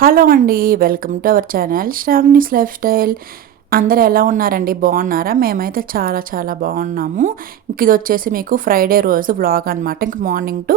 Hello అండి welcome to our channel Sravani's lifestyle. అందరు ఎలా ఉన్నారండి? బాగున్నారా? మేమైతే చాలా చాలా బాగున్నాము. ఇంక ఇది వచ్చేసి మీకు ఫ్రైడే రోజు వ్లాగ్ అనమాట ఇంక మార్నింగ్ టు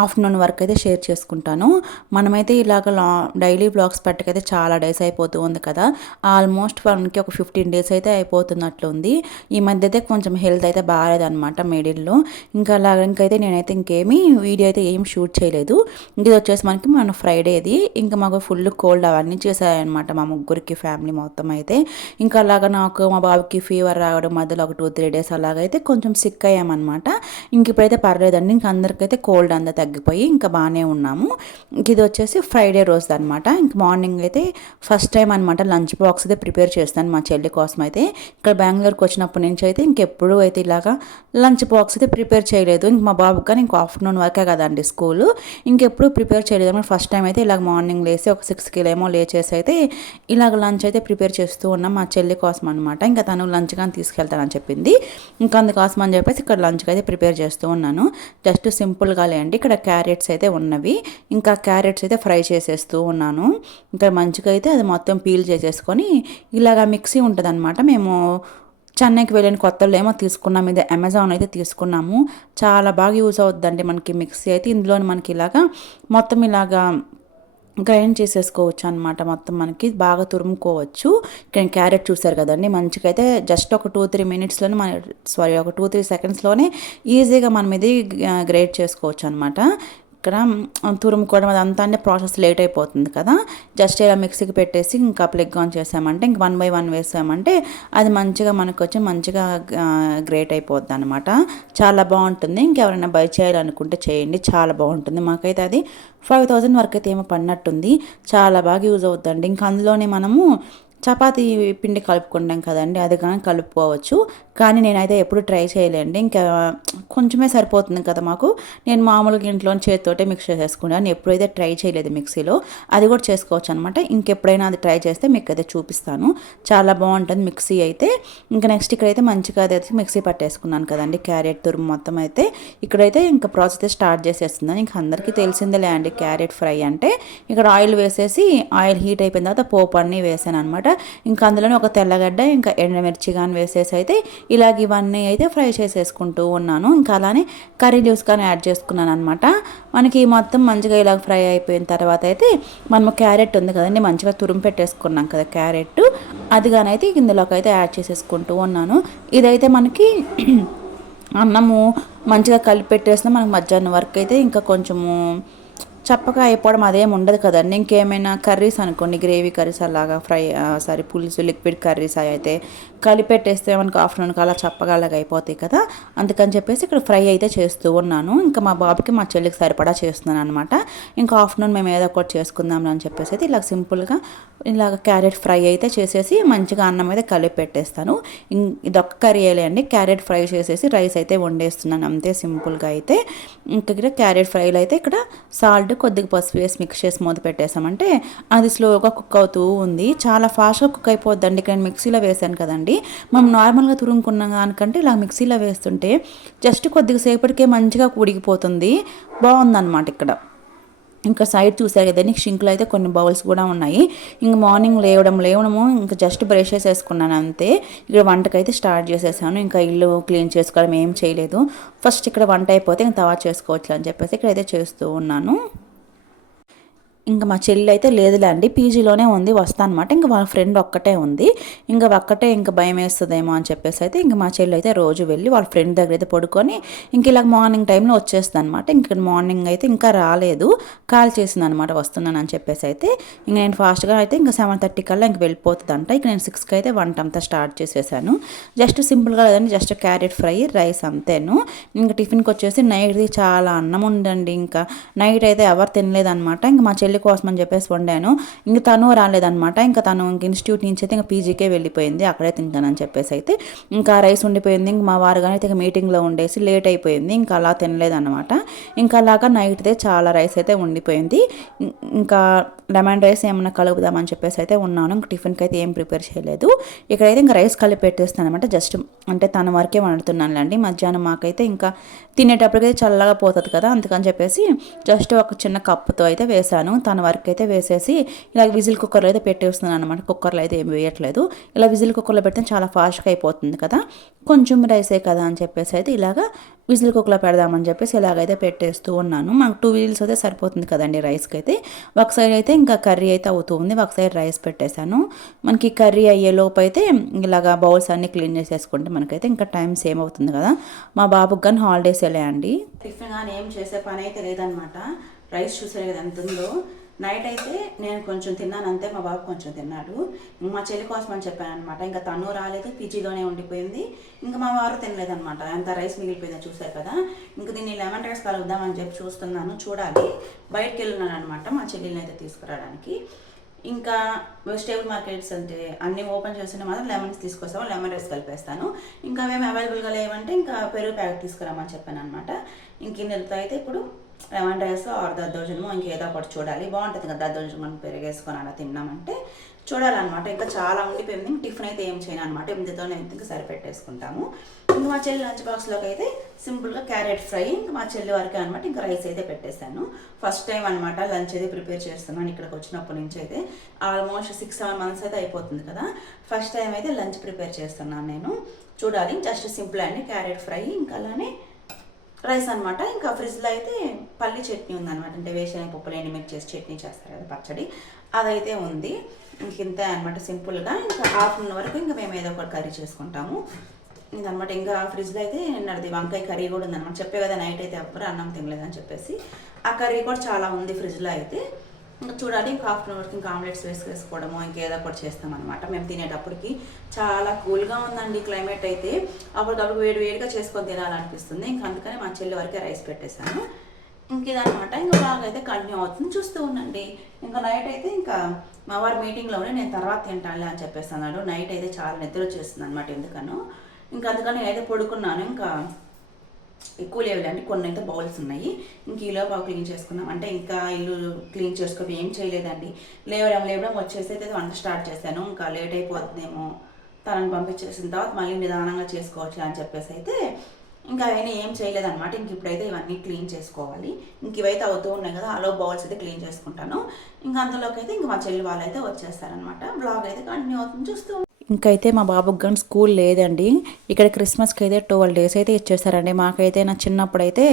ఆఫ్టర్నూన్ వరకు అయితే షేర్ చేసుకుంటాను. మనమైతే ఇలాగ లా డైలీ వ్లాగ్స్ పెట్టకైతే చాలా డేస్ అయిపోతూ ఉంది కదా. ఆల్మోస్ట్ మనకి ఒక ఫిఫ్టీన్ డేస్ అయితే అయిపోతున్నట్లుంది ఈ మధ్య అయితే కొంచెం హెల్త్ అయితే బాగాలేదనమాట మిడిల్లో. ఇంకా అలాగ ఇంకైతే నేనైతే ఇంకేమీ వీడియో అయితే ఏం షూట్ చేయలేదు. ఇంక ఇది వచ్చేసి మనకి మన ఫ్రైడేది. ఇంకా మాకు ఫుల్ కోల్డ్ అవన్నీ చేశాయన్నమాట మా ముగ్గురికి ఫ్యామిలీ మొత్తం అయితే. ఇంకా అలాగా నాకు మా బాబుకి ఫీవర్ రావడం మధ్యలో ఒక టూ త్రీ డేస్ అలాగైతే కొంచెం సిక్ అయ్యామన్నమాట. ఇంక ఇప్పుడైతే పర్లేదండి ఇంక అందరికైతే కోల్డ్ అంతా తగ్గిపోయి ఇంకా బాగానే ఉన్నాము. ఇంక ఇది వచ్చేసి ఫ్రైడే రోజు అనమాట ఇంక మార్నింగ్ అయితే ఫస్ట్ టైం అనమాట లంచ్ బాక్స్ అయితే ప్రిపేర్ చేస్తాను మా చెల్లి కోసం అయితే. ఇక్కడ బెంగళూరుకి వచ్చినప్పటి నుంచి అయితే ఇంకెప్పుడు అయితే ఇలాగా లంచ్ బాక్స్ అయితే ప్రిపేర్ చేయలేదు. ఇంక మా బాబుకి కానీ ఇంకో ఆఫ్టర్నూన్ వరకే కదండి స్కూల్ ఇంకెప్పుడు ప్రిపేర్ చేయలేదు. ఫస్ట్ టైం అయితే ఇలాగ మార్నింగ్ లేసి ఒక సిక్స్కి ఏమో లేచేసి అయితే ఇలాగ లంచ్ అయితే ప్రిపేర్ చేస్తూ ఉన్నాం మా చెల్లి కోసం అనమాట ఇంకా తను లంచ్ కానీ తీసుకెళ్తానని చెప్పింది. ఇంకా అందుకోసం అని చెప్పేసి ఇక్కడ లంచ్కి అయితే ప్రిపేర్ చేస్తూ ఉన్నాను. జస్ట్ సింపుల్గా లేండి. ఇక్కడ క్యారెట్స్ అయితే ఉన్నవి. ఇంకా క్యారెట్స్ అయితే ఫ్రై చేసేస్తూ ఉన్నాను. ఇంకా మంచిగా అయితే అది మొత్తం పీల్ చేసేసుకొని ఇలాగా మిక్సీ ఉంటుంది మేము చెన్నైకి వెళ్ళిన కొత్తలో ఏమో తీసుకున్నాం. ఇది అమెజాన్ అయితే తీసుకున్నాము. చాలా బాగా యూజ్ అవుతుందండి మనకి మిక్సీ అయితే. ఇందులో మనకి ఇలాగా మొత్తం ఇలాగా గ్రైండ్ చేసేసుకోవచ్చు అనమాట మొత్తం మనకి. బాగా తురుముకోవచ్చు. ఇక్కడ క్యారెట్ చూసారు కదండి మంచిగా అయితే జస్ట్ ఒక టూ త్రీ మినిట్స్లోనే మన సారీ ఒక టూ త్రీ సెకండ్స్లోనే ఈజీగా మనం ఇది గ్రేట్ చేసుకోవచ్చు అనమాట ఇక్కడ తురుముకోవడం అదంతా ప్రాసెస్ లేట్ అయిపోతుంది కదా. జస్ట్ ఇలా మిక్సీకి పెట్టేసి ఇంకా ప్లగ్ ఆన్ చేసామంటే ఇంక వన్ బై వన్ వేసామంటే అది మంచిగా మనకు వచ్చి మంచిగా గ్రేట్ అయిపోద్ది అనమాట చాలా బాగుంటుంది. ఇంకెవరైనా బై చేయాలనుకుంటే చేయండి. చాలా బాగుంటుంది. మాకైతే అది ఫైవ్ థౌజండ్ వరకు అయితే ఏమో పడినట్టుంది. చాలా బాగా యూజ్ అవుతుందండి ఇంకా అందులోనే మనము చపాతీ పిండి కలుపుకుంటాం కదండి అది కానీ కలుపుకోవచ్చు. కానీ నేనైతే ఎప్పుడు ట్రై చేయలేండి. ఇంకా కొంచెమే సరిపోతుంది కదా మాకు. నేను మామూలుగా ఇంట్లో చేతితోటే మిక్స్ చేసేసుకున్నాను ఎప్పుడైతే ట్రై చేయలేదు మిక్సీలో అది కూడా చేసుకోవచ్చు అనమాట ఇంకెప్పుడైనా అది ట్రై చేస్తే మీకు అయితే చూపిస్తాను. చాలా బాగుంటుంది మిక్సీ అయితే. ఇంకా నెక్స్ట్ ఇక్కడైతే మంచిగా అయితే మిక్సీ పట్టేసుకున్నాను కదండి క్యారెట్ తురుము మొత్తం అయితే. ఇక్కడైతే ఇంకా ప్రాసెస్ అయితే స్టార్ట్ చేసేస్తున్నాను. ఇంకా అందరికీ తెలిసిందేలే అండి క్యారెట్ ఫ్రై అంటే. ఇక్కడ ఆయిల్ వేసేసి ఆయిల్ హీట్ అయిపోయిన తర్వాత పోపు అన్నీ వేసాను అనమాట ఇంకా అందులోనే ఒక తెల్లగడ్డ ఇంకా ఎండమిర్చి కానీ వేసేసి అయితే ఇలాగ ఇవన్నీ అయితే ఫ్రై చేసేసుకుంటూ ఉన్నాను. ఇంకా అలానే కర్రీ లీవ్స్ కానీ యాడ్ చేసుకున్నాను అనమాట మనకి మొత్తం మంచిగా ఇలాగ ఫ్రై అయిపోయిన తర్వాత అయితే మనము క్యారెట్ ఉంది కదండి మంచిగా తురుము పెట్టేసుకున్నాం కదా క్యారెట్. అది కానీ అయితే ఇందులోకి అయితే యాడ్ చేసేసుకుంటూ ఉన్నాను. ఇదైతే మనకి అన్నము మంచిగా కలిపి పెట్టేసిన మనకు మధ్యాహ్నం వరకు అయితే ఇంకా కొంచెము చప్పగా అయిపోవడం అదేం ఉండదు కదండి. ఇంకేమైనా కర్రీస్ అనుకోండి. గ్రేవీ కర్రీస్ అలాగా ఫ్రై సారీ పులుసు లిక్విడ్ కర్రీస్ అయితే కలిపెట్టేస్తే మనకు ఆఫ్టర్నూన్కి అలా చప్పగా అలాగ అయిపోతాయి కదా. అందుకని చెప్పేసి ఇక్కడ ఫ్రై అయితే చేస్తూ ఉన్నాను. ఇంకా మా బాబుకి మా చెల్లికి సరిపడా చేస్తున్నాను అనమాట ఇంకా ఆఫ్టర్నూన్ మేము ఏదో ఒకటి చేసుకుందాం అని చెప్పేసి అయితే ఇలా సింపుల్గా ఇలాగ క్యారెట్ ఫ్రై అయితే చేసేసి మంచిగా అన్నం అయితే కలిపి పెట్టేస్తాను. ఇదొక్క కర్రీ అండి క్యారెట్ ఫ్రై చేసేసి రైస్ అయితే వండేస్తున్నాను. అంతే సింపుల్గా అయితే. ఇంకా ఇక్కడ క్యారెట్ ఫ్రైలో అయితే ఇక్కడ సాల్ట్ కొద్దిగా పసుపు వేసి మిక్స్ చేసి మూత పెట్టేసామంటే అది స్లోగా కుక్ అవుతూ ఉంది. చాలా ఫాస్ట్గా కుక్ అయిపోద్దండి. ఇక్కడ మిక్సీలో వేసాను కదండి. మనం నార్మల్గా తురుముకున్నాం దానికంటే ఇలా మిక్సీలో వేస్తుంటే జస్ట్ కొద్దిగా సేపటికే మంచిగా ఉడికిపోతుంది. బాగుందన్నమాట ఇక్కడ. ఇంకా సైడ్ చూసారు కదండి షింక్లో అయితే కొన్ని బౌల్స్ కూడా ఉన్నాయి. ఇంక మార్నింగ్ లేవడం లేవడము ఇంకా జస్ట్ బ్రష్ చేసేసుకున్నాను అంతే. ఇక్కడ వంటకైతే స్టార్ట్ చేసేసాను. ఇంకా ఇల్లు క్లీన్ చేసుకోవడం ఏం చేయలేదు. ఫస్ట్ ఇక్కడ వంట అయిపోతే ఇంకా తర్వాత చేసుకోవచ్చు అని చెప్పేసి ఇక్కడైతే చేస్తూ ఉన్నాను. ఇంకా మా చెల్లి అయితే లేదులే అండి పీజీలోనే ఉంది వస్తా అనమాట ఇంకా వాళ్ళ ఫ్రెండ్ ఒక్కటే ఉంది. ఇంకా ఒక్కటే ఇంకా భయం వేస్తుందేమో అని చెప్పేసి అయితే ఇంకా మా చెల్లి అయితే రోజు వెళ్ళి వాళ్ళ ఫ్రెండ్ దగ్గర అయితే పడుకొని ఇంక ఇలా మార్నింగ్ టైంలో వచ్చేస్తుంది అనమాట ఇంక మార్నింగ్ అయితే ఇంకా రాలేదు కాల్ చేసింది అనమాట వస్తున్నాను అని చెప్పేసి అయితే. ఇంక నేను ఫాస్ట్గా అయితే ఇంకా సెవెన్ థర్టీ కల్లా ఇంక వెళ్ళిపోతుందంట. ఇక నేను సిక్స్కి అయితే వంట అంతా స్టార్ట్ చేసేసాను. జస్ట్ సింపుల్గా లేదండి జస్ట్ క్యారెట్ ఫ్రై రైస్ అంతేను. ఇంకా టిఫిన్కి వచ్చేసి నైట్ది చాలా అన్నం ఉందండి. ఇంకా నైట్ అయితే ఎవరు తినలేదన్నమాట. ఇంకా మా చెల్లి చెల్లి కోసం అని చెప్పేసి వండాను. ఇంక తను రాలేదనమాట ఇంకా తను ఇంక ఇన్స్టిట్యూట్ నుంచి అయితే ఇంకా పీజీకే వెళ్ళిపోయింది. అక్కడే తింటానని చెప్పేసి అయితే ఇంకా రైస్ ఉండిపోయింది. ఇంక మా వారు కానీ అయితే ఇంకా మీటింగ్లో ఉండేసి లేట్ అయిపోయింది. ఇంకా అలా తినలేదన్నమాట. ఇంకా అలాగా నైట్దే చాలా రైస్ అయితే ఉండిపోయింది. ఇంకా లెమన్ రైస్ ఏమన్నా కలుపుదామని చెప్పేసి అయితే ఉన్నాను. ఇంకా టిఫిన్కి అయితే ఏం ప్రిపేర్ చేయలేదు. ఇక్కడైతే ఇంకా రైస్ కలిపి పెట్టేస్తాను అనమాట జస్ట్ అంటే తన వరకే వండుతున్నానులేండి. మధ్యాహ్నం మాకైతే ఇంకా తినేటప్పటికైతే చల్లగా పోతుంది కదా. అందుకని చెప్పేసి జస్ట్ ఒక చిన్న కప్పుతో అయితే వేసాను తన వరకు అయితే వేసేసి ఇలా విజిల్ కుక్కర్లో అయితే పెట్టేస్తున్నాను అనమాట కుక్కర్లో అయితే ఏం వేయట్లేదు. ఇలా విజిల్ కుక్కర్లో పెడితే చాలా ఫాస్ట్గా అయిపోతుంది కదా. కొంచెం రైసే కదా అని చెప్పేసి అయితే ఇలాగా విజిల్ కుక్కర్లో పెడదామని చెప్పేసి ఇలాగైతే పెట్టేస్తూ ఉన్నాను. మాకు టూ విజిల్స్ అయితే సరిపోతుంది కదండి రైస్కి అయితే. ఒక సైడ్ అయితే ఇంకా కర్రీ అయితే అవుతూ ఉంది. ఒక సైడ్ రైస్ పెట్టేశాను. మనకి కర్రీ అయ్యే లోపు అయితే ఇలాగా బౌల్స్ అన్నీ క్లీన్ చేసేసుకుంటే మనకైతే ఇంకా టైం సేమ్ అవుతుంది కదా. మా బాబుకి కానీ హాలిడేస్ వెళ్ళాయండి. టిఫిన్ కానీ ఏం చేసే పని అయితే లేదనమాట రైస్ చూసే కదా ఎంత ఉందో? నైట్ అయితే నేను కొంచెం తిన్నాను అంతే మా బాబు కొంచెం తిన్నాడు. మా చెల్లి కోసం అని చెప్పాను అనమాట ఇంకా తను రాలేదు పీజీలోనే ఉండిపోయింది. ఇంకా మా వారు తినలేదనమాట అంత రైస్ మిగిలిపోయిందో చూసారు కదా? ఇంకా దీన్ని లెమన్ రైస్ కలుగుదామని చెప్పి చూస్తున్నాను చూడాలి. బయటకు వెళ్ళినాను అనమాట మా చెల్లిని అయితే తీసుకురావడానికి. ఇంకా వెజిటేబుల్ మార్కెట్స్ అంటే అన్నీ ఓపెన్ చేసిన మాత్రం లెమన్స్ తీసుకొస్తాము లెమన్ రైస్ కలిపేస్తాను. ఇంకా మేము అవైలబుల్గా లేవంటే ఇంకా పెరుగు ప్యాకెట్ తీసుకురామని చెప్పాను అనమాట ఇంక ఇన్నెలతో అయితే ఇప్పుడు లెమన్ రైస్ ఆర్ దద్దోజనము ఇంకేదో ఒకటి చూడాలి. బాగుంటుంది కదా దద్దోజనం మనం పెరిగేసుకొని అలా తిన్నామంటే చూడాలన్నమాట. ఇంకా చాలా ఉండిపోయింది టిఫిన్ అయితే ఏం చేయను అనమాట ఎనిమిదితోనే ఇంకా సరిపెట్టేసుకుంటాము. ఇంకా మా చెల్లి లంచ్ బాక్స్లోకి అయితే సింపుల్గా క్యారెట్ ఫ్రై ఇంకా మా చెల్లి వరకే అనమాట ఇంకా రైస్ అయితే పెట్టేశాను. ఫస్ట్ టైం అనమాట లంచ్ అయితే ప్రిపేర్ చేస్తున్నాను ఇక్కడికి వచ్చినప్పటి నుంచి అయితే. ఆల్మోస్ట్ సిక్స్ సెవెన్ మంత్స్ అయితే అయిపోతుంది కదా. ఫస్ట్ టైం అయితే లంచ్ ప్రిపేర్ చేస్తున్నాను నేను. చూడాలి. జస్ట్ సింపుల్ అండి క్యారెట్ ఫ్రై. ఇంకా అలానే రైస్ అనమాట ఇంకా ఫ్రిడ్జ్లో అయితే పల్లి చట్నీ ఉందనమాట అంటే వేసిన పప్పులు ఎండిమిర్చి చేసి చట్నీ చేస్తారు కదా పచ్చడి. అదైతే ఉంది. ఇంక ఇంతే అనమాట సింపుల్గా. ఇంకా ఆఫ్టర్నూన్ వరకు ఇంకా మేము ఏదో ఒకటి కర్రీ చేసుకుంటాము. ఇదనమాట ఇంకా ఫ్రిడ్జ్లో అయితే నిన్నది వంకాయ కర్రీ కూడా ఉందన్నమాట. చెప్పే కదా నైట్ అయితే ఎవరు అన్నం తినలేదని చెప్పేసి. ఆ కర్రీ కూడా చాలా ఉంది ఫ్రిడ్జ్లో అయితే. ఇంకా చూడాలి ఇంకా ఆఫ్టర్నూన్ వరకు ఇంకా ఆమ్లెట్స్ వేసుకేసుకోవడము ఇంకేదో ఒకటి చేస్తామన్నమాట. మేము తినేటప్పటికి చాలా కూల్గా ఉందండి క్లైమేట్ అయితే. అప్పటికప్పుడు వేడి వేడిగా చేసుకొని తినాలనిపిస్తుంది. ఇంకా అందుకని మా చెల్లి వరకే రైస్ పెట్టేశాను. ఇంకేదనమాట ఇంకా బాగా అయితే కంటిన్యూ అవుతుంది చూస్తూ ఉండండి. ఇంకా నైట్ అయితే ఇంకా మా వారి మీటింగ్లోనే నేను తర్వాత తింటానులే అని చెప్పేసి అన్నాడు. నైట్ అయితే చాలా నిద్ర వచ్చేస్తుంది అనమాట ఎందుకనో. ఇంకా అందుకని అయితే పడుకున్నాను. ఇంకా ఎక్కువ లేవులేండి కొన్ని అయితే బౌల్స్ ఉన్నాయి. ఇంక ఈలో బాగా క్లీన్ చేసుకున్నాం అంటే ఇంకా ఇల్లు క్లీన్ చేసుకోవడం ఏం చేయలేదండి. లేవడం లేవడం వచ్చేసి అయితే వంట స్టార్ట్ చేశాను. ఇంకా లేట్ అయిపోతుందేమో తనని పంపించేసిన తర్వాత మళ్ళీ నిదానంగా చేసుకోవచ్చు అని చెప్పేసి అయితే ఇంకా అవన్నీ ఏం చేయలేదన్నమాట. ఇంక ఇప్పుడైతే ఇవన్నీ క్లీన్ చేసుకోవాలి. ఇంక ఇవైతే అవుతూ ఉన్నాయి కదా అలో బౌల్స్ అయితే క్లీన్ చేసుకుంటాను. ఇంకా అందులోకి అయితే ఇంక మా చెల్లి వాళ్ళు అయితే వచ్చేస్తారనమాట బ్లాగ్ అయితే కంటిన్యూ అవుతుంది. చూస్తూ ఇంకైతే మా బాబుకి కానీ స్కూల్ లేదండి. ఇక్కడ క్రిస్మస్కి అయితే ట్వెల్వ్ డేస్ అయితే ఇచ్చేసారండి. మాకైతే నా చిన్నప్పుడు అయితే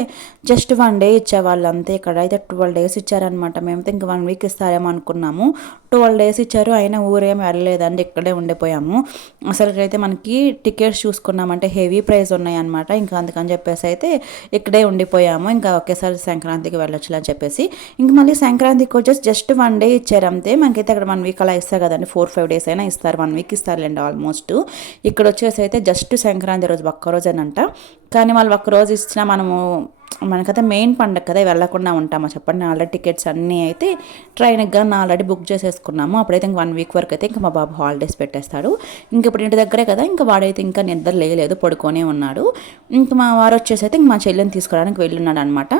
జస్ట్ వన్ డే ఇచ్చేవాళ్ళు అంతే ఇక్కడ. అయితే ట్వెల్వ్ డేస్ ఇచ్చారనమాట మేమైతే ఇంక వన్ వీక్ ఇస్తారేమో అనుకున్నాము. ట్వెల్వ్ డేస్ ఇచ్చారు. అయినా ఊరేం వెళ్ళలేదండి. ఇక్కడే ఉండిపోయాము. అసలుకైతే మనకి టికెట్స్ చూసుకున్నామంటే హెవీ ప్రైస్ ఉన్నాయన్నమాట. ఇంకా అందుకని చెప్పేసి అయితే ఇక్కడే ఉండిపోయాము. ఇంకా ఒకేసారి సంక్రాంతికి వెళ్ళొచ్చు అని చెప్పేసి. ఇంక మళ్ళీ సంక్రాంతికి వచ్చేసి జస్ట్ వన్ డే ఇచ్చారు అంతే. మనకైతే అక్కడ వన్ వీక్ అలా ఇస్తారు కదండి. ఫోర్ ఫైవ్ డేస్ అయినా ఇస్తారు. వన్ వీక్ ఇస్తారు ఇస్తారులేండి ఆల్మోస్ట్ ఇక్కడ వచ్చేసి అయితే జస్ట్ సంక్రాంతి రోజు ఒక్కరోజేనంట. కానీ వాళ్ళు ఒక్కరోజు ఇచ్చినా మనము మనకైతే మెయిన్ పండుగ కదా వెళ్ళకుండా ఉంటామా. చెప్పండి ఆల్రెడీ టికెట్స్ అన్నీ అయితే ట్రైన్కి కానీ ఆల్రెడీ బుక్ చేసేసుకున్నాము. అప్పుడైతే ఇంక వన్ వీక్ వరకు అయితే ఇంకా మా బాబు హాలిడేస్ పెట్టేస్తాడు. ఇంక ఇప్పుడు ఇంటి దగ్గరే కదా ఇంకా వాడైతే ఇంకా నిద్ర లేలేదు పడుకొనే ఉన్నాడు. ఇంక మా వారు వచ్చేసి అయితే ఇంక మా చెల్లెని తీసుకోవడానికి వెళ్ళున్నాడు అనమాట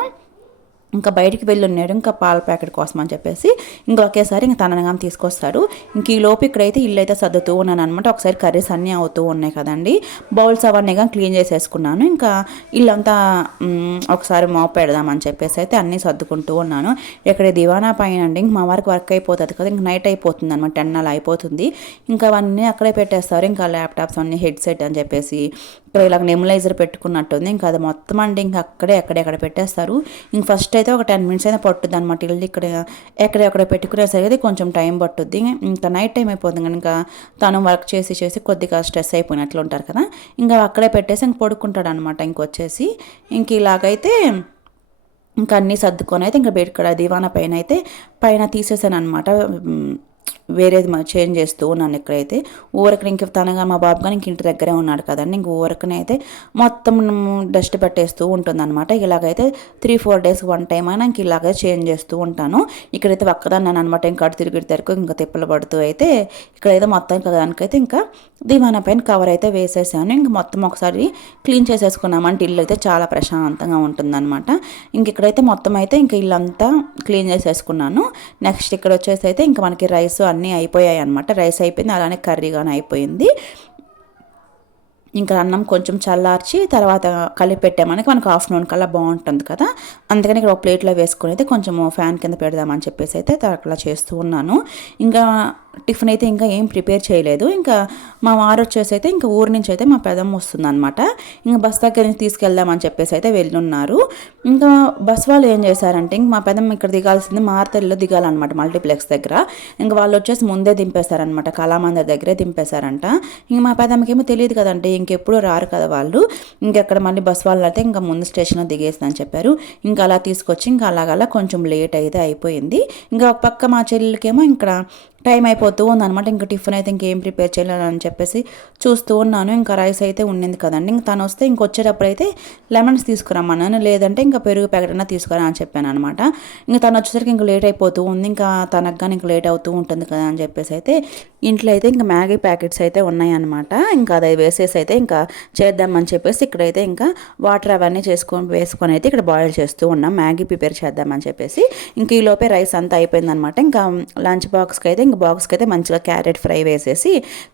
ఇంకా బయటికి వెళ్ళి ఉన్నాడు ఇంకా పాల ప్యాకెట్ కోసం అని చెప్పేసి ఇంకా ఒకేసారి ఇంకా తననగా తీసుకొస్తాడు. ఇంక ఈ లోపు ఇక్కడైతే ఇల్లు అయితే సర్దుతూ ఉన్నాను అనమాట ఒకసారి కర్రీస్ అన్నీ అవుతూ ఉన్నాయి కదండి. బౌల్స్ అవన్నీ కానీ క్లీన్ చేసేసుకున్నాను. ఇంకా ఇల్లంతా ఒకసారి మోప్ పెడదామని చెప్పేసి అయితే అన్నీ సర్దుకుంటూ ఉన్నాను. ఇక్కడ దివానా పైన అండి ఇంక మా వారికి వర్క్ అయిపోతుంది కదా ఇంక నైట్ అయిపోతుంది అనమాట టెన్ అలా అయిపోతుంది. ఇంకా అవన్నీ అక్కడే పెట్టేస్తారు. ఇంకా ల్యాప్టాప్స్ అన్ని హెడ్సెట్ అని చెప్పేసి ఇక్కడ ఇలా నెమలైజర్ పెట్టుకున్నట్టుంది. ఇంకా అది మొత్తం అండి ఇంకా అక్కడే ఎక్కడెక్కడ పెట్టేస్తారు. ఇంక ఫస్ట్ అయితే ఒక టెన్ మినిట్స్ అయినా పట్టుద్ది అనమాట ఇల్లు ఇక్కడ ఎక్కడెక్కడ పెట్టుకునేసరికి కొంచెం టైం పట్టుద్ది. ఇంకా నైట్ టైం అయిపోతుంది కనుక తను వర్క్ చేసి చేసి కొద్దిగా స్ట్రెస్ అయిపోయినట్లు ఉంటారు కదా. ఇంకా అక్కడే పెట్టేసి ఇంక పడుకుంటాడు అనమాట ఇంకొచ్చేసి. ఇంక ఇలాగైతే ఇంకా అన్నీ సర్దుకొని అయితే ఇంకా బయట దివానా పైన అయితే పైన తీసేసాను అనమాట వేరేది చేంజ్ చేస్తూ ఉన్నాను ఇక్కడైతే. ఊరకని ఇంక తనగా మా బాబు కానీ ఇంక ఇంటి దగ్గరే ఉన్నాడు కదండి. ఇంక ఊరకనే అయితే మొత్తం డస్ట్ పెట్టేస్తూ ఉంటుంది అనమాట ఇలాగైతే three four days one time అయినా ఇంక ఇలాగే చేంజ్ చేస్తూ ఉంటాను. ఇక్కడైతే ఒక్కదాన్ని అనమాట ఇంకా అటు తిరిగి తెరకు ఇంకా తిప్పలు పడుతూ అయితే ఇక్కడైతే మొత్తం దానికైతే ఇంకా దివానా పైన కవర్ అయితే వేసేసాను. ఇంక మొత్తం ఒకసారి క్లీన్ చేసేసుకున్నామంటే ఇల్లు అయితే చాలా ప్రశాంతంగా ఉంటుందన్నమాట. ఇంక ఇక్కడైతే మొత్తం అయితే ఇంక ఇల్లంతా క్లీన్ చేసేసుకున్నాను. నెక్స్ట్ ఇక్కడ వచ్చేసి అయితే ఇంకా మనకి రైస్ అన్నీ అయిపోయాయి అనమాట రైస్ అయిపోయింది అలానే కర్రీ కానీ అయిపోయింది. ఇంకా అన్నం కొంచెం చల్లార్చి తర్వాత కలిపి పెట్టామని మనకు ఆఫ్టర్నూన్ కల్లా బాగుంటుంది కదా. అందుకని ఇక్కడ ఒక ప్లేట్లో వేసుకుని అయితే కొంచెం ఫ్యాన్ కింద పెడదామని చెప్పేసి అయితే అట్లా చేస్తూ ఉన్నాను. ఇంకా టిఫిన్ అయితే ఇంకా ఏం ప్రిపేర్ చేయలేదు. ఇంకా మా వారు వచ్చేసి అయితే ఇంకా ఊరి నుంచి అయితే మా పెదమ్మ వస్తుంది అనమాట ఇంకా బస్ దగ్గర నుంచి తీసుకెళ్దామని చెప్పేసి అయితే వెళ్ళున్నారు. ఇంకా బస్ వాళ్ళు ఏం చేశారంటే ఇంక మా పెదమ్మ ఇక్కడ దిగాల్సింది మార్తల్లో దిగాలన్నమాట మల్టీప్లెక్స్ దగ్గర. ఇంకా వాళ్ళు వచ్చేసి ముందే దింపేశారనమాట కళామందిర్ దగ్గరే దింపేశారంట. ఇంక మా పెదమ్మకేమో తెలియదు కదంటే ఇంకెప్పుడు రారు కదా వాళ్ళు. ఇంకెక్కడ మళ్ళీ బస్ వాళ్ళు అయితే ఇంకా ముందు స్టేషన్లో దిగేసిందని చెప్పారు. ఇంకా అలా తీసుకొచ్చి ఇంకా అలాగలా కొంచెం లేట్ అయితే అయిపోయింది. ఇంకా ఒక పక్క మా చెల్లెలకేమో ఇక్కడ టైం అయిపోతూ ఉందనమాట ఇంకా టిఫిన్ అయితే ఇంకేం ప్రిపేర్ చేయాలని చెప్పేసి చూస్తూ ఉన్నాను. ఇంకా రైస్ అయితే ఉండింది కదండి. ఇంకా తను వస్తే ఇంక వచ్చేటప్పుడు అయితే లెమన్స్ తీసుకురమ్మన్నాను. లేదంటే ఇంకా పెరుగు ప్యాకెట్ అయినా తీసుకురా అని చెప్పాను అనమాట ఇంకా తను వచ్చేసరికి ఇంకా లేట్ అయిపోతూ ఉంది. ఇంకా తనకు కానీ ఇంకా లేట్ అవుతూ ఉంటుంది కదా అని చెప్పేసి అయితే ఇంట్లో అయితే ఇంకా మ్యాగీ ప్యాకెట్స్ అయితే ఉన్నాయన్నమాట. ఇంకా అది వేసేసి అయితే ఇంకా చేద్దామని చెప్పేసి ఇక్కడైతే ఇంకా వాటర్ అవన్నీ చేసుకొని వేసుకొని అయితే ఇక్కడ బాయిల్ చేస్తూ ఉన్నాం. మ్యాగీ ప్రిపేర్ చేద్దామని చెప్పేసి ఇంక ఈ లోపే రైస్ అంతా అయిపోయిందనమాట ఇంకా లంచ్ బాక్స్కి అయితే ఇంకా బాక్స్కి అయితే మంచిగా క్యారెట్ ఫ్రై వేసేసి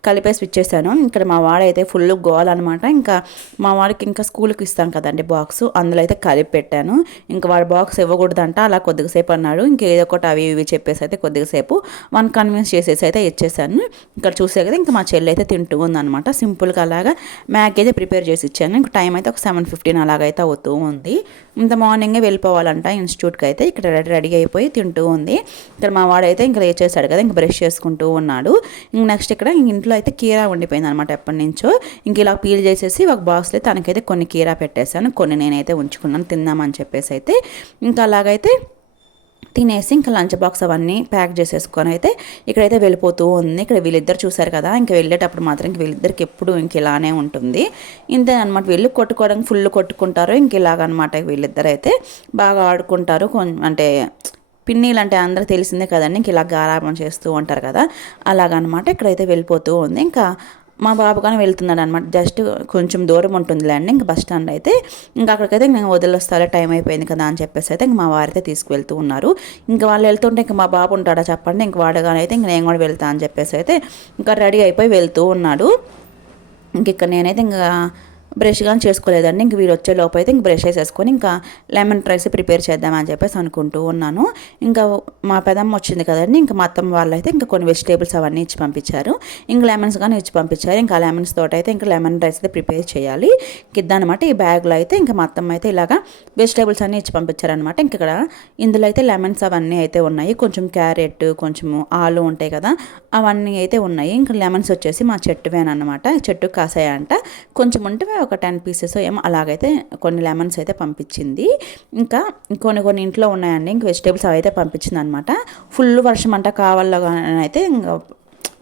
కలిపేసి ఇచ్చేసాను. ఇక్కడ మా వాడైతే ఫుల్ గోల్ అనమాట ఇంకా మా వాడికి ఇంకా స్కూల్కి ఇస్తాం కదండి బాక్స్. అందులో అయితే కలిపి పెట్టాను. ఇంకా వాడు బాక్స్ ఇవ్వకూడదంట అలా కొద్దిగా సేపు అన్నాడు. ఇంకా ఏదో ఒకటి అవి ఇవి చెప్పేసి అయితే కొద్దిగా సేపు వన్ కన్విన్స్ చేసేసి అయితే ఇచ్చేసాను. ఇక్కడ చూసే కదా ఇంకా మా చెల్లి అయితే తింటూ ఉందనమాట సింపుల్గా అలాగా మ్యాగీ అయితే ప్రిపేర్ చేసి ఇచ్చాను. ఇంకా టైం అయితే ఒక సెవెన్ ఫిఫ్టీన్ అలాగైతే అవుతూ ఉంది. ఇంత మార్నింగే వెళ్ళిపోవాలంట ఇన్స్టిట్యూట్కి అయితే. ఇక్కడ రెడీ రెడీ అయిపోయి తింటూ ఉంది. ఇక్కడ మా వాడైతే ఇంకా లేచేసాడు కదా ఇంకా బ్రష్ చేసుకుంటూ ఉన్నాడు. ఇంక నెక్స్ట్ ఇక్కడ ఇంట్లో అయితే కీరా ఉండిపోయింది అనమాట ఎప్పటి నుంచో. ఇంక ఇలా పీల్ చేసేసి ఒక బాక్స్లో తనకైతే కొన్ని కీరా పెట్టేశాను. కొన్ని నేనైతే ఉంచుకున్నాను తిందామని చెప్పేసి అయితే. ఇంకా అలాగైతే తినేసి ఇంకా లంచ్ బాక్స్ అవన్నీ ప్యాక్ చేసేసుకొని అయితే ఇక్కడైతే వెళ్ళిపోతూ ఉంది. ఇక్కడ వీళ్ళిద్దరు చూశారు కదా ఇంకా వెళ్ళేటప్పుడు మాత్రం ఇంక వీళ్ళిద్దరికి ఎప్పుడు ఇంక ఇలానే ఉంటుంది. ఇంతే అనమాట వీళ్ళు కొట్టుకోవడానికి ఫుల్ కొట్టుకుంటారు. ఇంక ఇలాగనమాట వీళ్ళిద్దరు అయితే బాగా ఆడుకుంటారు. కొంచెం అంటే పిన్నీలు అంటే అందరికి తెలిసిందే కదండి ఇంక ఇలా గారాపం చేస్తూ ఉంటారు కదా అలాగనమాట ఇక్కడైతే వెళ్ళిపోతూ ఉంది. ఇంకా మా బాబు కానీ వెళ్తున్నాడు అనమాట జస్ట్ కొంచెం దూరం ఉంటుందిలేండి ఇంకా బస్ స్టాండ్ అయితే. ఇంకా అక్కడికైతే నేను వదిలేస్తాలే టైం అయిపోయింది కదా అని చెప్పేసి అయితే ఇంక మా వారైతే తీసుకువెళ్తూ ఉన్నారు. ఇంకా వాళ్ళు వెళ్తుంటే ఇంకా మా బాబు ఉంటాడా చెప్పండి ఇంక వాడగానే అయితే ఇంక నేను కూడా వెళ్తా అని చెప్పేసి అయితే ఇంకా రెడీ అయిపోయి వెళ్తూ ఉన్నాడు. ఇంక ఇక్కడ నేనైతే ఇంకా బ్రష్ కానీ చేసుకోలేదండి. ఇంక వీరు వచ్చే లోపు అయితే ఇంక బ్రష్ వేసేసుకొని ఇంకా లెమన్ రైస్ ప్రిపేర్ చేద్దామని చెప్పేసి అనుకుంటూ ఉన్నాను. ఇంకా మా పెదమ్మ వచ్చింది కదండి. ఇంకా మా అత్తమ్మ వాళ్ళు అయితే ఇంకా కొన్ని వెజిటేబుల్స్ అవన్నీ ఇచ్చి పంపించారు. ఇంకా లెమన్స్ కానీ ఇచ్చి పంపించారు. ఇంకా లెమన్స్ తోట అయితే ఇంకా లెమన్ రైస్ అయితే ప్రిపేర్ చేయాలి. అనమాట ఈ బ్యాగ్లో అయితే ఇంకా మా అత్తమ్మ అయితే ఇలాగా వెజిటేబుల్స్ అన్నీ ఇచ్చి పంపించారనమాట. ఇంక ఇక్కడ ఇందులో అయితే లెమన్స్ అవన్నీ అయితే ఉన్నాయి. కొంచెం క్యారెట్ కొంచెం ఆలు ఉంటాయి కదా అవన్నీ అయితే ఉన్నాయి. ఇంకా లెమన్స్ వచ్చేసి మా చెట్టు అనమాట చెట్టు కాసాయంట. కొంచెం ఉంటే ఒక టెన్ పీసెస్ ఏమో అలాగైతే కొన్ని లెమన్స్ అయితే పంపించింది. ఇంకా కొన్ని కొన్ని ఇంట్లో ఉన్నాయండి ఇంక వెజిటేబుల్స్ అవైతే పంపించింది అనమాట ఫుల్ వర్షం అంట కావాలో అయితే ఇంకా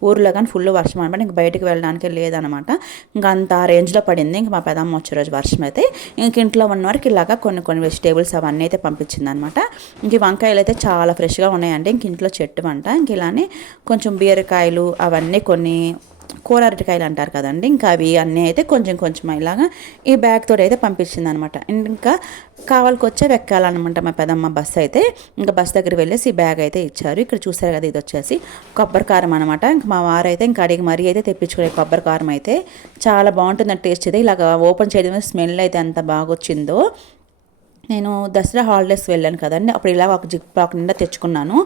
ఊర్లో కానీ ఫుల్ వర్షం అనమాట ఇంక బయటకు వెళ్ళడానికి లేదనమాట ఇంకా అంత రేంజ్లో పడింది ఇంక మా పెదమ్మ వచ్చే రోజు వర్షం అయితే. ఇంక ఇంట్లో ఉన్న వారికి ఇలాగా కొన్ని కొన్ని వెజిటేబుల్స్ అవన్నీ అయితే పంపించింది అనమాట ఇంక వంకాయలు అయితే చాలా ఫ్రెష్గా ఉన్నాయండి ఇంక ఇంట్లో చెట్టు వంట. ఇంక ఇలానే కొంచెం బీరకాయలు అవన్నీ కొన్ని కూర అరటికాయలు అంటారు కదండి. ఇంకా అవి అన్నీ అయితే కొంచెం కొంచెం ఇలాగా ఈ బ్యాగ్ తోటి అయితే పంపించింది అనమాట ఇంకా కావాలకి వచ్చే వెక్కాలన్నమాట మా పెదమ్మ బస్సు అయితే. ఇంకా బస్ దగ్గర వెళ్ళేసి ఈ బ్యాగ్ అయితే ఇచ్చారు. ఇక్కడ చూసారు కదా ఇది వచ్చేసి కొబ్బరి కారం అనమాట. ఇంకా మా వారు అయితే ఇంకా అడిగి మరీ అయితే తెప్పించుకునే కొబ్బరి కారం అయితే. చాలా బాగుంటుంది టేస్ట్ అయితే ఇలాగ ఓపెన్ చేయడం స్మెల్ అయితే ఎంత బాగా వచ్చిందో నేను దసరా హాలిడేస్ వెళ్ళాను కదండి. అప్పుడు ఇలా ఒక జిప్ పాక్ నిండా తెచ్చుకున్నాను.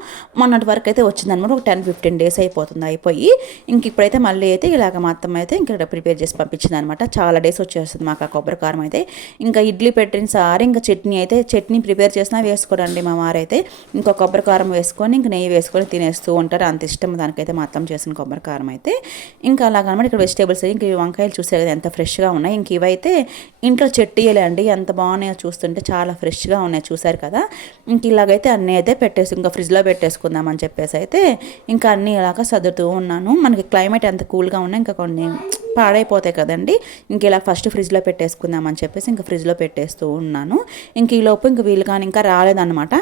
మొన్నటి వరకు అయితే వచ్చిందనమాట ఒక టెన్ ఫిఫ్టీన్ డేస్ అయిపోతుంది అయిపోయి. ఇంక ఇప్పుడైతే మళ్ళీ అయితే ఇలాగ మా అత్తమ్మ అయితే ఇంకా ప్రిపేర్ చేసి పంపించింది అనమాట చాలా డేస్ వచ్చేస్తుంది మాకు ఆ కొబ్బరి కారం అయితే. ఇంకా ఇడ్లీ పెట్టిన సారి ఇంకా చట్నీ అయితే చట్నీ ప్రిపేర్ చేసినా వేసుకోరండి మా వారైతే. ఇంకా కొబ్బరి కారం వేసుకొని ఇంక నెయ్యి వేసుకొని తినేస్తూ ఉంటారు. అంత ఇష్టం దానికైతే మా అత్తమ్మ చేసిన కొబ్బరి కారం అయితే. ఇంకా అలాగనమాట ఇక్కడ వెజిటేబుల్స్ ఇంక వంకాయలు చూసే కదా ఎంత ఫ్రెష్గా ఉన్నాయి. ఇంక ఇవైతే ఇంట్లో చెట్టు అండి ఎంత బాగున్నాయో చూస్తుంటే చాలా చాలా ఫ్రెష్గా ఉన్నాయి చూసారు కదా? ఇంక ఇలాగైతే అన్నీ అయితే పెట్టేసి ఇంకా ఫ్రిడ్జ్లో పెట్టేసుకుందామని చెప్పేసి అయితే ఇంకా అన్నీ ఇలాగ సర్దుతూ ఉన్నాను. మనకి క్లైమేట్ ఎంత కూల్గా ఉన్నా ఇంకా కొన్ని పాడైపోతాయి కదండి. ఇంక ఇలా ఫస్ట్ ఫ్రిడ్జ్లో పెట్టేసుకుందామని చెప్పేసి ఇంకా ఫ్రిడ్జ్లో పెట్టేస్తూ ఉన్నాను. ఇంక ఈలోపు ఇంక వీళ్ళు కానీ ఇంకా రాలేదన్నమాట.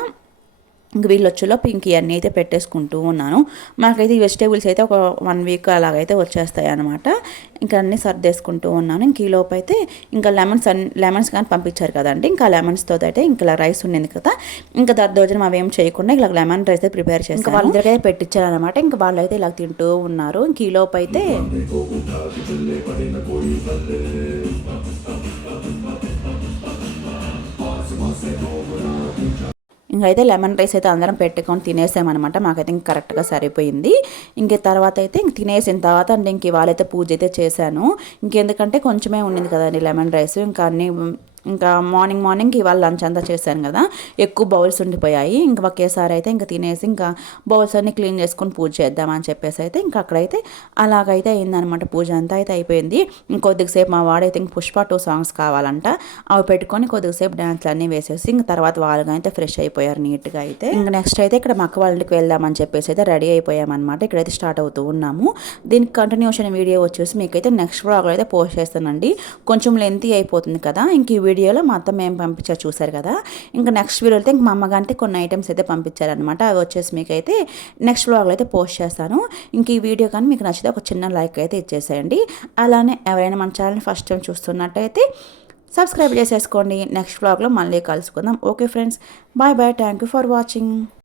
ఇంక వీళ్ళు వచ్చేలోపు ఇంక ఇవన్నీ అయితే పెట్టేసుకుంటూ ఉన్నాను. మాకైతే ఈ వెజిటేబుల్స్ అయితే ఒక వన్ వీక్ అలాగైతే వచ్చేస్తాయి అనమాట ఇంకా అన్నీ సర్దేసుకుంటూ ఉన్నాను. ఇంక ఈ లోపు అయితే ఇంకా లెమన్స్ అన్ని లెమన్స్ కానీ పంపించారు కదండి. ఇంకా లెమన్స్తో అయితే ఇంకా ఇలా రైస్ ఉండింది కదా. ఇంకా దర్దోజనం అవేం చేయకుండా ఇలా లెమన్ రైస్ అయితే ప్రిపేర్ చేసి ఇంకా వాళ్ళ దగ్గర అయితే పెట్టించారు అనమాట ఇంకా వాళ్ళు అయితే ఇలా తింటూ ఉన్నారు. ఇంక ఈ లోపు అయితే ఇంకైతే లెమన్ రైస్ అయితే అందరం పెట్టుకొని తినేసామన్నమాట. మాకైతే ఇంక కరెక్ట్గా సరిపోయింది. ఇంక తర్వాత అయితే ఇంక తినేసిన తర్వాత అంటే ఇంక ఇవాళైతే పూజ అయితే చేశాను. ఇంకెందుకంటే కొంచెమే ఉండింది కదండి లెమన్ రైస్. ఇంకా అన్నీ ఇంకా మార్నింగ్ మార్నింగ్ ఇవాళ లంచ్ అంతా చేశాను కదా. ఎక్కువ బౌల్స్ ఉండిపోయాయి. ఇంకా ఒకేసారి అయితే ఇంకా తినేసి ఇంకా బౌల్స్ అన్ని క్లీన్ చేసుకొని పూజ చేద్దామని చెప్పేసి అయితే ఇంకా అక్కడైతే అలాగైతే అయిందనమాట పూజ అంతా అయితే అయిపోయింది. ఇంకొద్దిసేపు మా వాడైతే ఇంక పుష్ప టూ సాంగ్స్ కావాలంట. అవి పెట్టుకొని కొద్దిసేపు డ్యాన్స్లు అన్నీ వేసేసి ఇంక తర్వాత వాళ్ళగా అయితే ఫ్రెష్ అయిపోయారు నీట్గా అయితే. ఇంకా నెక్స్ట్ అయితే ఇక్కడ మా అక్క వాళ్ళ వెళ్దామని చెప్పేసి అయితే రెడీ అయిపోయామన్నమాట. ఇక్కడైతే స్టార్ట్ అవుతూ ఉన్నాము. దీనికి కంటిన్యూషన్ వీడియో వచ్చేసి మీకైతే నెక్స్ట్ బ్లాగ్లో అయితే పోస్ట్ చేస్తానండి. కొంచెం లెంతీ అయిపోతుంది కదా. ఇంక ఈ వీడియోలో మా అత్త మేము పంపించారు చూసారు కదా. ఇంకా నెక్స్ట్ వీడియోలో అయితే ఇంక మా అమ్మగారికి కొన్ని ఐటమ్స్ అయితే పంపించారనమాట అవి వచ్చేసి మీకైతే నెక్స్ట్ బ్లాగ్లో అయితే పోస్ట్ చేస్తాను. ఇంక ఈ వీడియో కానీ మీకు నచ్చితే ఒక చిన్న లైక్ అయితే ఇచ్చేసేయండి. అలానే ఎవరైనా మన ఛానల్ ఫస్ట్ టైం చూస్తున్నట్టయితే సబ్స్క్రైబ్ చేసేసుకోండి. నెక్స్ట్ బ్లాగ్లో మళ్ళీ కలుసుకుందాం. Okay friends bye bye thank you for watching